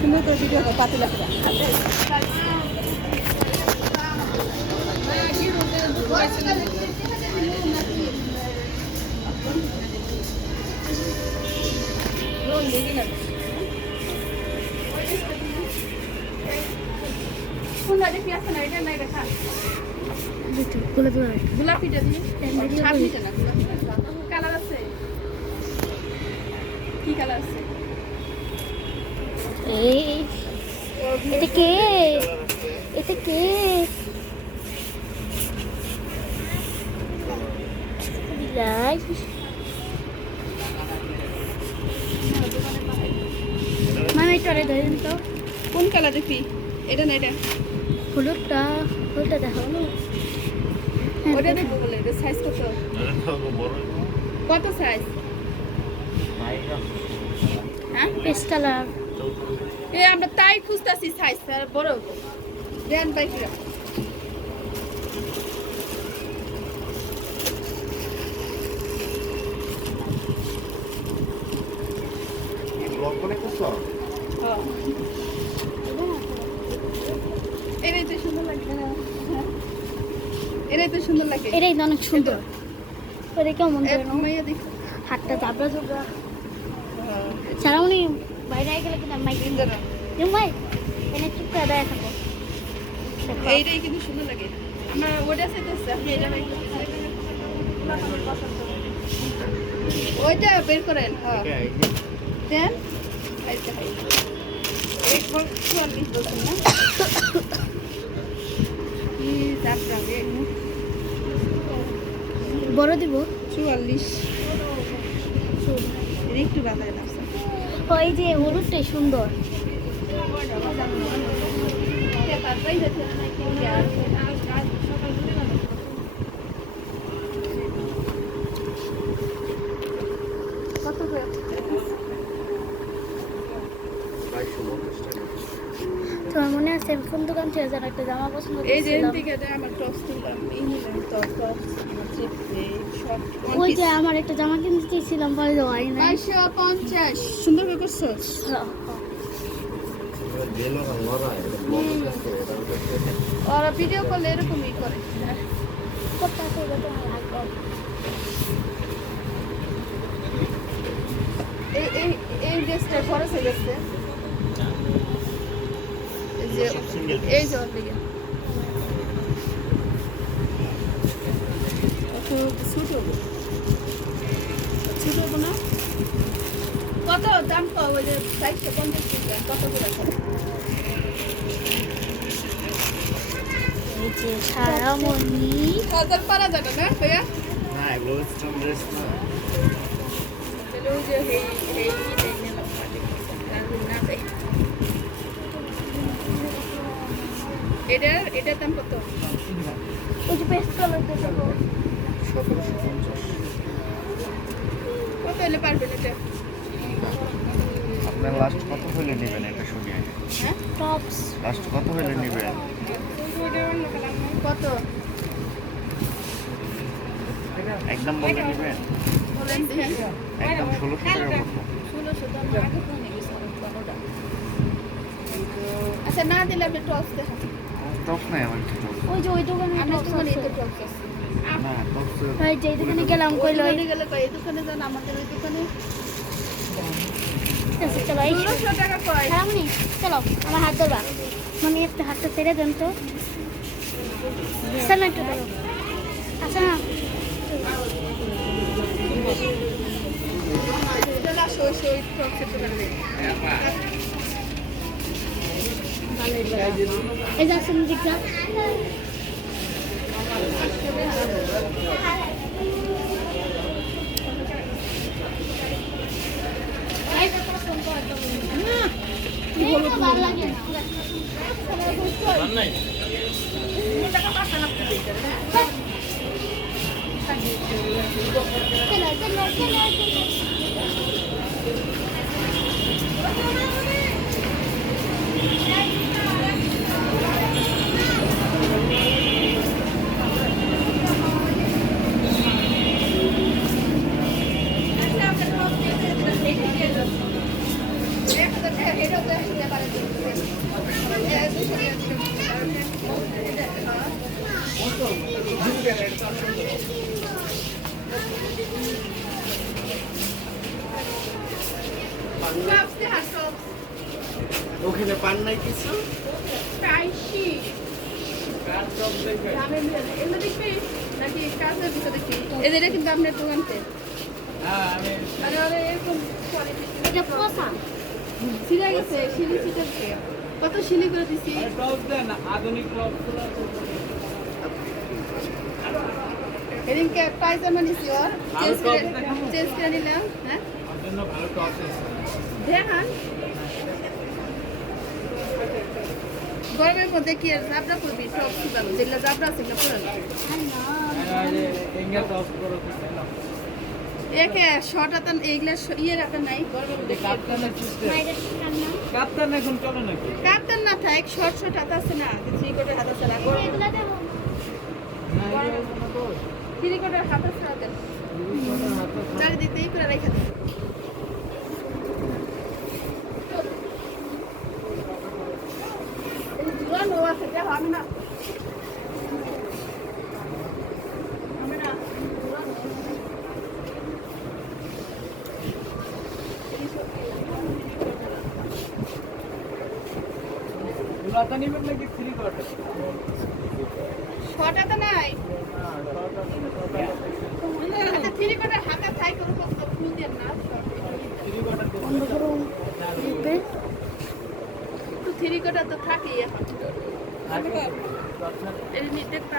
সুন্দর করে ভিডিও করে পাতিলা করে গোলাপিটা দিয়ে কালার আছে কি কালার আছে এটা কে এটা কে মামা এটা ধরেন তো কোন কালার দেখি এটা না এটা হলুদটা দেখাও না ওটা দেখবো বলে এটা সাইজ কত সাইজ হ্যাঁ পেস্ট কালার এ আমরা তাই খুঁজতেছি সাইজ বড় দেন বাইকরা এটাই তো সুন্দর লাগে এটাই তো সুন্দর লাগে এটাই তো অনেক সুন্দর ওরে কেমন মাইয়া দেখো হাতটা জাবড়া জাবড়া সারা উনি বাইরে গেলে কিন্তু মাইক ভাই এনে চুপ করে দাঁড়িয়ে থাকো এইটাই কিন্তু সুন্দর লাগে আমার ওটা চাইতেছি আপনি এটা ওইটা বের করেন হ্যাঁ দেন একবার 44 বলছেন না কি দাম লাগে বড় দিব 44 একটু বাজায় লাগছে ওই যে হলুদটাই সুন্দর তোমার মনে আছে কোন দোকান থেকে যেন একটা জামা পছন্দ এই যে করেছিলাম থেকে আমার টপস তুললাম এই নিলাম টপ ওই যে আমার একটা জামা কিনতে চেয়েছিলাম বলে হয় না 250 সুন্দর করে করছো ওরা ভিডিও করলে এরকমই করে এই ড্রেসটা খরচ হয়ে গেছে এই যে ওর দিকে ছোট হবো না কত দাম কত ওই যে 450 কত করে এই যে সারামণি হাজার পারা যাবে না ভাইয়া না এগুলো স্ট্রং ড্রেস না তাহলে ওই যে এই নিলাম না তাই এটার দাম কত ওই যে পেস্ট কালারটা দেখো কত হলে পারবেন এটা আপনার লাস্ট কত হলে নেবেন এটা শুনে হ্যাঁ টপস লাস্ট কত হলে নেবেন কত একদম বলে নেবেন বলেন একদম 1600 টাকা পড়বে 1600 দাম আগে তো নিয়ে গেছে কোনোটা আচ্ছা না দিলে আপনি টপস দেখান টপ নাই আমার কি টপ ওই যে ওই দোকানে আপনার টপস দোকানে আছে তো টপস আছে না টপ ভাই যে দোকানে গেলাম কইলো ওই গেলে কই এই দোকানে যান আমাদের ওই দোকানে চলো এই 1600 টাকা কয় সারামণি চলো আমার হাত ধরবা মানে একটু হাতটা ছেড়ে দেন তো সামনে একটু ধরো আচ্ছা না চলে আসো ওই টপসের দোকানে এই যে আসুন দিকটা ভালো লাগে এটা ওখানে পান নাই কিছু এদের কিন্তু আপনার দোকানতে এটা পোষা ছিঁড়ে গেছে শিলি ছিটাচ্ছে কত শিলি করে দিছি এদিনকে পায়জামা নিছি ওর চেঞ্জ করে নিলাম হ্যাঁ দেখান গরমের মধ্যে কি আর জাবরা করবি টপ শুকানো যেগুলো জাবরা আছে সেগুলো পুরানো একে শর্ট আতান এইগুলা ইয়ে রাখা নাই গরমের মধ্যে কাপ্তান এখন চলে নাকি কাপ্তান না থাক শর্ট শর্ট হাত আছে না থ্রি কোটের হাত আছে না থ্রি কোটের হাত আছে না চারিদিকে করে রেখে দেন ঝুলানো আছে দেখো আমি না গুলাটা নিবেন নাকি থ্রি কোয়ার্টার ছটা তো নাই থ্রি কোটের হাতে থাই করে ফুল দেন না তো থ্রি কোটা তো থাকেই এখন দেখবা